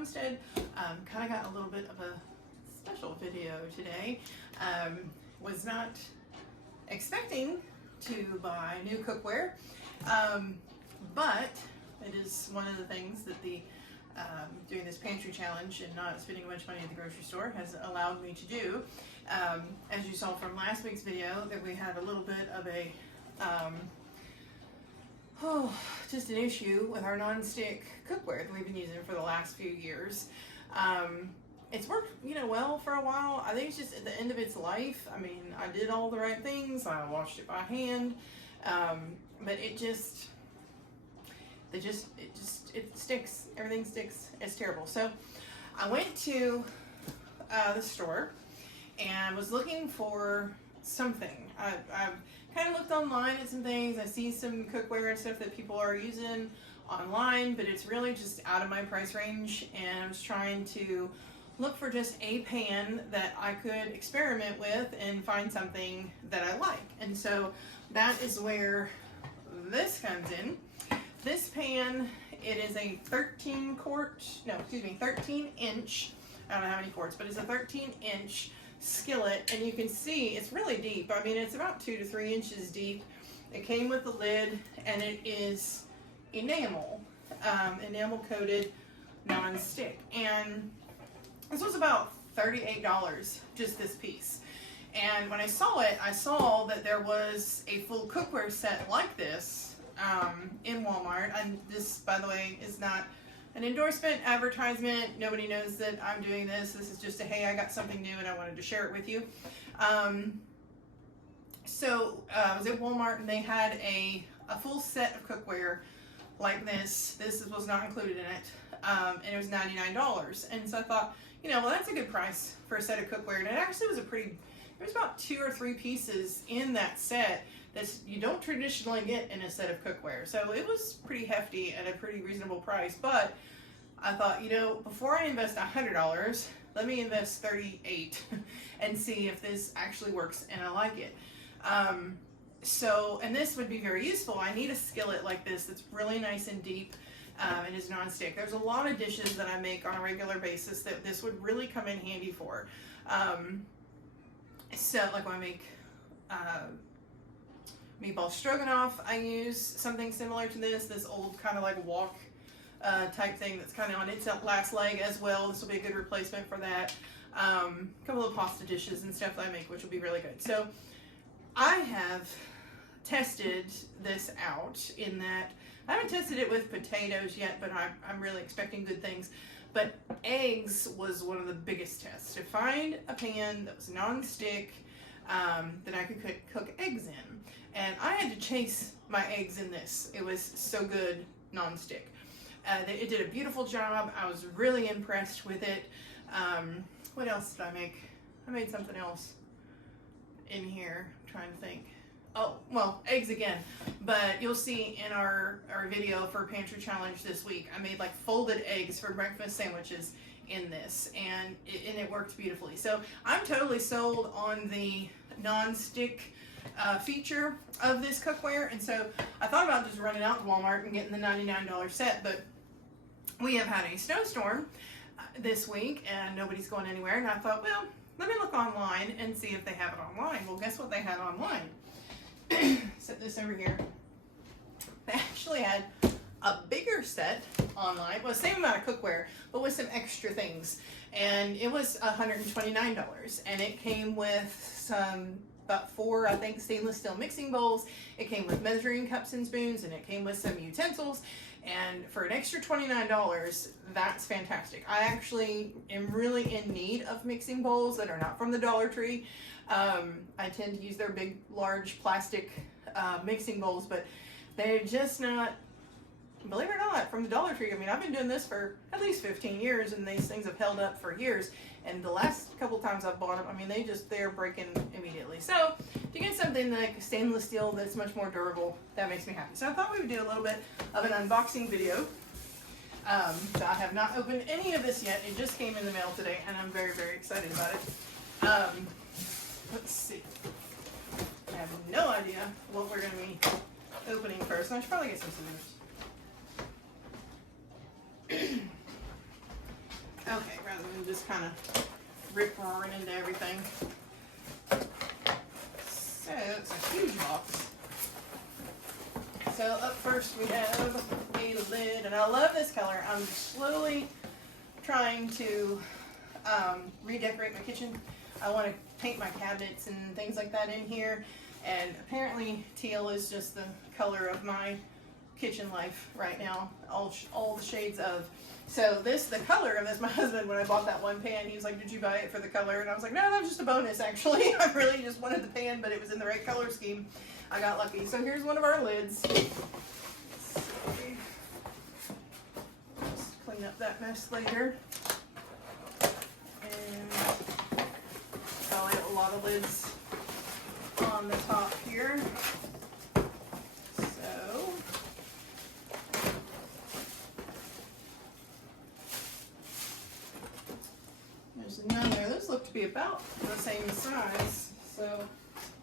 instead. Kind of got a little bit of a special video today. Was not expecting to buy new cookware, but it is one of the things that the doing this pantry challenge and not spending much money at the grocery store has allowed me to do. As you saw from last week's video, that we had a little bit of a just an issue with our non-stick cookware that we've been using for the last few years. It's worked, well for a while. I think it's just at the end of its life. I mean, I did all the right things. I washed it by hand, but it sticks. Everything sticks. It's terrible. So I went to the store and was looking for something. I've kind of looked online at some things. I see some cookware and stuff that people are using online, but it's really just out of my price range, and I was trying to look for just a pan that I could experiment with and find something that I like. And so that is where this comes in. This pan, it is a 13 inch, I don't know how many quarts, but it's a 13-inch skillet, and you can see it's really deep. I mean, it's about 2 to 3 inches deep. It came with the lid, and it is enamel coated non-stick, and this was about $38, just this piece. And when I saw it, I saw that there was a full cookware set like this in Walmart. And this, by the way, is not an endorsement, advertisement. Nobody knows that I'm doing this. This is just a, hey, I got something new and I wanted to share it with you. So I was at Walmart, and they had a full set of cookware like this. This was not included in it, and it was $99. And so I thought, well, that's a good price for a set of cookware. And it actually was there's about 2 or 3 pieces in that set that you don't traditionally get in a set of cookware. So it was pretty hefty at a pretty reasonable price. But I thought, before I invest $100, let me invest $38 and see if this actually works and I like it. And this would be very useful. I need a skillet like this that's really nice and deep. And is non-stick. There's a lot of dishes that I make on a regular basis that this would really come in handy for. So like when I make meatball stroganoff, I use something similar to this old kind of like wok type thing that's kind of on its last leg as well. This will be a good replacement for that. A couple of pasta dishes and stuff that I make, which will be really good. So I have tested this out in that I haven't tested it with potatoes yet, but I'm really expecting good things. But eggs was one of the biggest tests, to find a pan that was non-stick that I could cook eggs in. And I had to chase my eggs in this. It was so good non-stick. It did a beautiful job. I was really impressed with it. What else did I make? I made something else in here. I'm trying to think. Oh, well, eggs again. But you'll see in our video for Pantry Challenge this week, I made like folded eggs for breakfast sandwiches in this, and it worked beautifully. So I'm totally sold on the non-stick feature of this cookware, and so I thought about just running out to Walmart and getting the $99 set, but we have had a snowstorm this week and nobody's going anywhere, and I thought, well, let me look online and see if they have it online. Well, guess what they had online? Set this over here. They actually had a bigger set online, well, same amount of cookware, but with some extra things, and it was $129, and it came with some about 4, I think, stainless steel mixing bowls. It came with measuring cups and spoons, and it came with some utensils. And for an extra $29, that's fantastic. I actually am really in need of mixing bowls that are not from the Dollar Tree. I tend to use their big, large plastic mixing bowls, but they're just not, believe it or not, from the Dollar Tree. I mean, I've been doing this for at least 15 years, and these things have held up for years. And the last couple times I've bought them, I mean, they're breaking immediately. So to get something like stainless steel that's much more durable, that makes me happy. So I thought we would do a little bit of an unboxing video. So I have not opened any of this yet. It just came in the mail today, and I'm very, very excited about it. Let's see. I have no idea what we're going to be opening first. I should probably get some scissors. just kind of rip roaring into everything. So it's a huge box. So up first we have a lid, and I love this color. I'm slowly trying to redecorate my kitchen. I want to paint my cabinets and things like that in here, and apparently teal is just the color of my kitchen life right now, all the shades of. So the color of this, my husband, when I bought that one pan, he was like, did you buy it for the color? And I was like, no, that was just a bonus actually. I really just wanted the pan, but it was in the right color scheme. I got lucky. So here's one of our lids. Just clean up that mess later. And probably a lot of lids on the top here. So there's another. Those look to be about the same size. So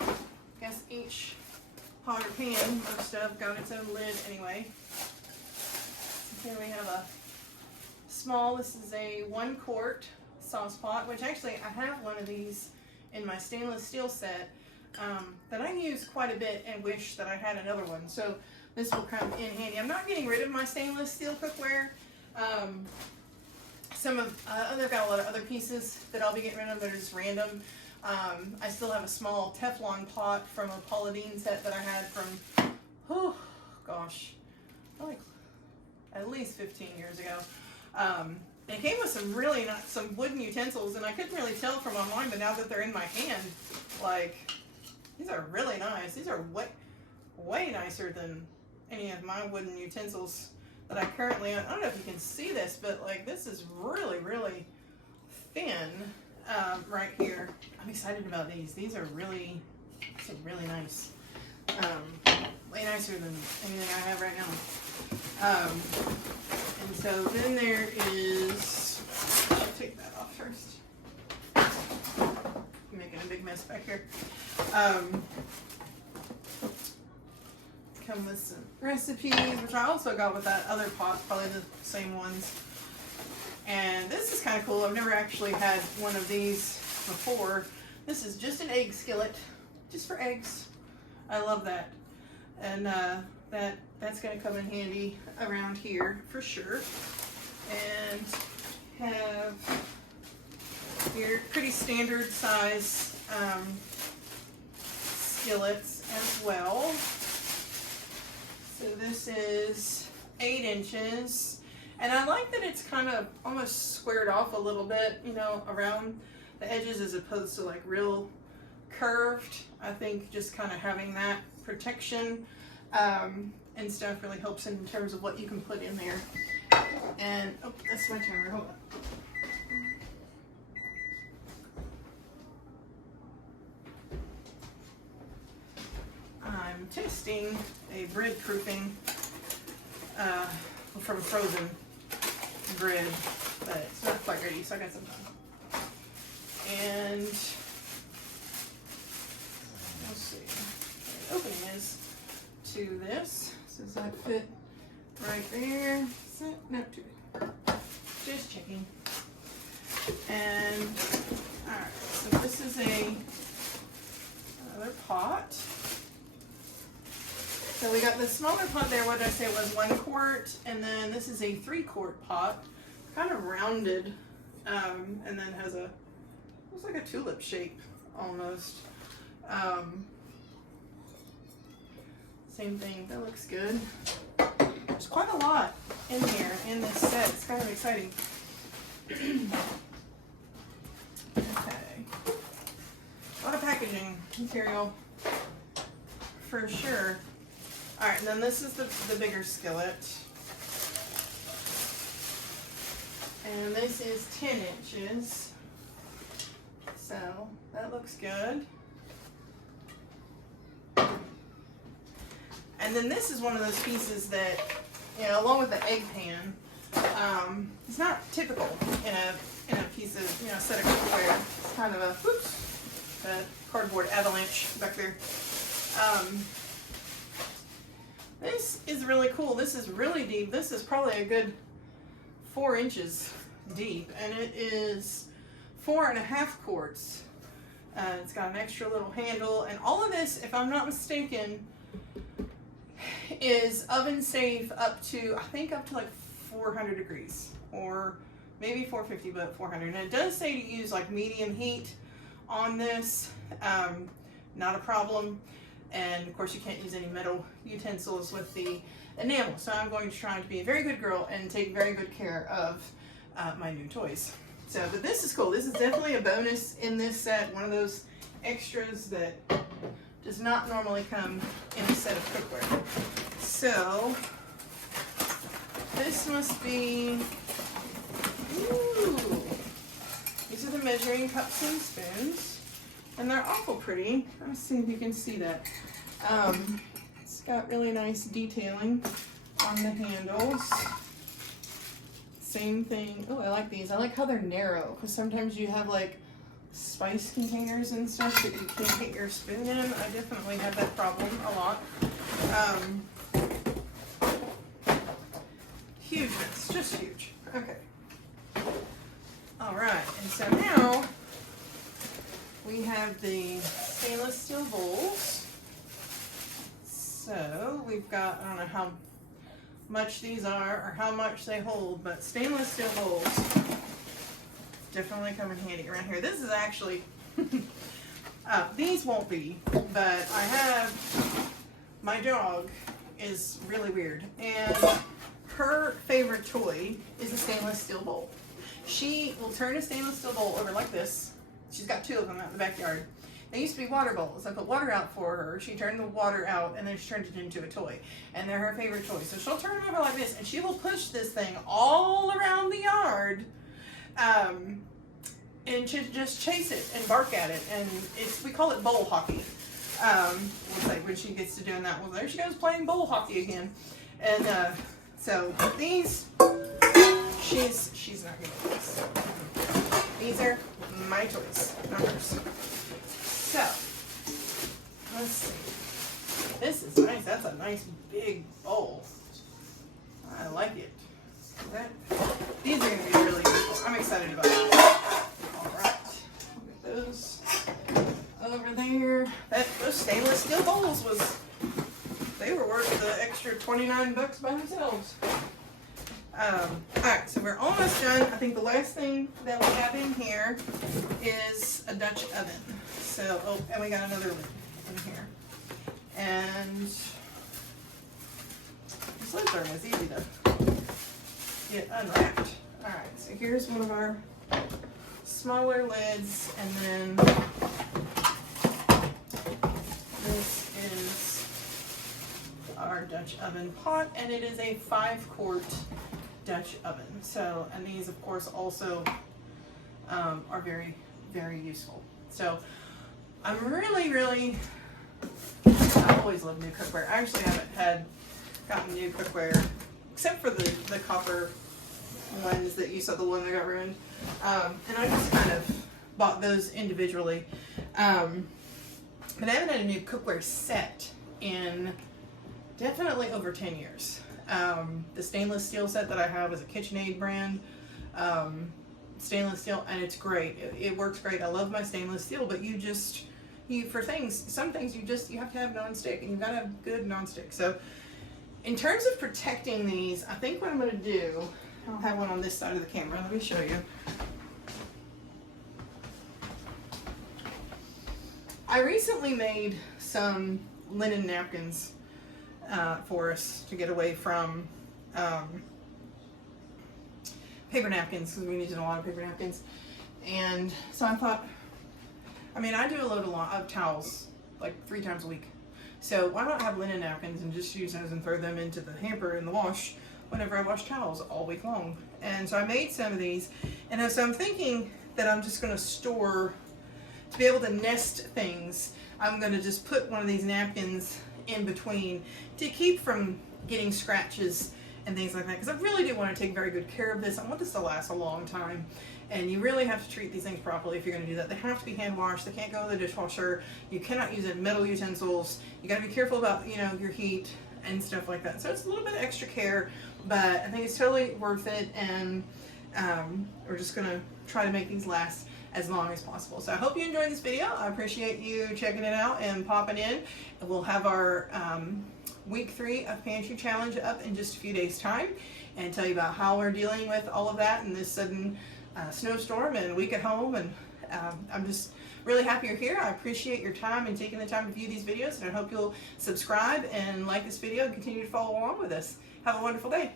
I guess each pot or pan or stuff got its own lid anyway. Here we have a small, this is a 1 quart sauce pot, which actually I have one of these in my stainless steel set that I use quite a bit and wish that I had another one. So this will come in handy. I'm not getting rid of my stainless steel cookware. I've got a lot of other pieces that I'll be getting rid of that are just random. I still have a small Teflon pot from a Paula Deen set that I had from, oh gosh, like at least 15 years ago. It came with some wooden utensils, and I couldn't really tell from online, but now that they're in my hand, like, these are really nice. These are way nicer than any of my wooden utensils that I currently own. I don't know if you can see this, but like this is really, really thin right here. I'm excited about these. These are really nice. Way nicer than anything I have right now. And so then there is, I'll take that off first. I'm making a big mess back here. Come with some recipes, which I also got with that other pot, probably the same ones. And this is kind of cool. I've never actually had one of these before. This is just an egg skillet, just for eggs. I love that. And that's going to come in handy around here for sure. And have your pretty standard size skillets as well. So this is 8 inches. And I like that it's kind of almost squared off a little bit, you know, around the edges as opposed to like real curved. I think just kind of having that protection and stuff really helps in terms of what you can put in there. And, oh, that's my timer, hold on. I'm testing a bread proofing from frozen bread, but it's not quite ready, so I got some time. And let's see what the opening is to this. So does that fit right there? Is it? No, too big. Just checking. And alright, so this is another pot. So we got the smaller pot there, what did I say it was, 1 quart, and then this is a 3 quart pot, kind of rounded, and then has looks like a tulip shape almost. Same thing, that looks good. There's quite a lot in here in this set, it's kind of exciting. Okay, a lot of packaging material for sure. All right, and then this is the bigger skillet. And this is 10 inches. So that looks good. And then this is one of those pieces that, you know, along with the egg pan, it's not typical in a piece of, you know, set of cookware. It's kind of a cardboard avalanche back there. This is really cool. This is really deep. This is probably a good 4 inches deep, and it is 4.5 quarts. It's got an extra little handle, and all of this, if I'm not mistaken, is oven safe up to, I think up to like 400 degrees, or maybe 450, but 400. And it does say to use like medium heat on this, not a problem. And of course you can't use any metal utensils with the enamel. So I'm going to try to be a very good girl and take very good care of my new toys. So, but this is cool. This is definitely a bonus in this set. One of those extras that does not normally come in a set of cookware. So, this must be, ooh, these are the measuring cups and spoons. And they're awful pretty. Let's see if you can see that. It's got really nice detailing on the handles. Same thing. Oh, I like these. I like how they're narrow, because sometimes you have like spice containers and stuff that you can't get your spoon in. I definitely have that problem a lot. Hugeness, just huge. Okay. All right, and so now we have the stainless steel bowls. So we've got, I don't know how much these are or how much they hold, but stainless steel bowls definitely come in handy around here. This is actually, these won't be, but I have, my dog is really weird, and her favorite toy is a stainless steel bowl. She will turn a stainless steel bowl over like this. She's got 2 of them out in the backyard. They used to be water bowls. I put water out for her. She turned the water out, and then she turned it into a toy. And they're her favorite toy. So she'll turn them over like this, and she will push this thing all around the yard, and just chase it and bark at it. And we call it bowl hockey. It's like when she gets to doing that, well, there she goes playing bowl hockey again. And so these, she's not gonna do this. These are my toys, not hers. So, let's see. This is nice. That's a nice big bowl. I like it. These are going to be really useful. I'm excited about it. Alright. We'll get those over there. Those stainless steel bowls they were worth the extra 29 bucks by themselves. Alright, so we're almost done. I think the last thing that we have in here is a Dutch oven. So, oh, and we got another lid in here. And these lids aren't as easy to get unwrapped. Alright, so here's one of our smaller lids, and then this is our Dutch oven pot, and it is a 5-quart Dutch oven. So, and these of course also are very, very useful. So I'm really, I always love new cookware. I actually haven't gotten new cookware, except for the copper ones that you saw, the one that got ruined. And I just kind of bought those individually. But I haven't had a new cookware set in definitely over 10 years. The stainless steel set that I have is a KitchenAid brand. Stainless steel, and it's great. It works great. I love my stainless steel, but some things you have to have nonstick, and you've got to have good nonstick. So in terms of protecting these, I think what I'm going to do, I'll have one on this side of the camera. Let me show you. I recently made some linen napkins for us to get away from paper napkins, because we needed a lot of paper napkins. And so I thought, I do a load of towels like 3 times a week. So why not have linen napkins and just use those and throw them into the hamper in the wash whenever I wash towels all week long. And so I made some of these, and so I'm thinking that I'm just going to store, to be able to nest things, I'm going to just put one of these napkins in between to keep from getting scratches and things like that, because I really do want to take very good care of this. I want this to last a long time, and you really have to treat these things properly if you're going to do that. They have to be hand washed. They can't go in the dishwasher. You cannot use metal utensils. You got to be careful about your heat and stuff like that. So it's a little bit of extra care, but I think it's totally worth it. And we're just gonna try to make these last as long as possible. So I hope you enjoyed this video. I appreciate you checking it out and popping in. We'll have our week 3 of Pantry Challenge up in just a few days' time, and tell you about how we're dealing with all of that in this sudden snowstorm and week at home. And I'm just really happy you're here. I appreciate your time and taking the time to view these videos, and I hope you'll subscribe and like this video and continue to follow along with us. Have a wonderful day.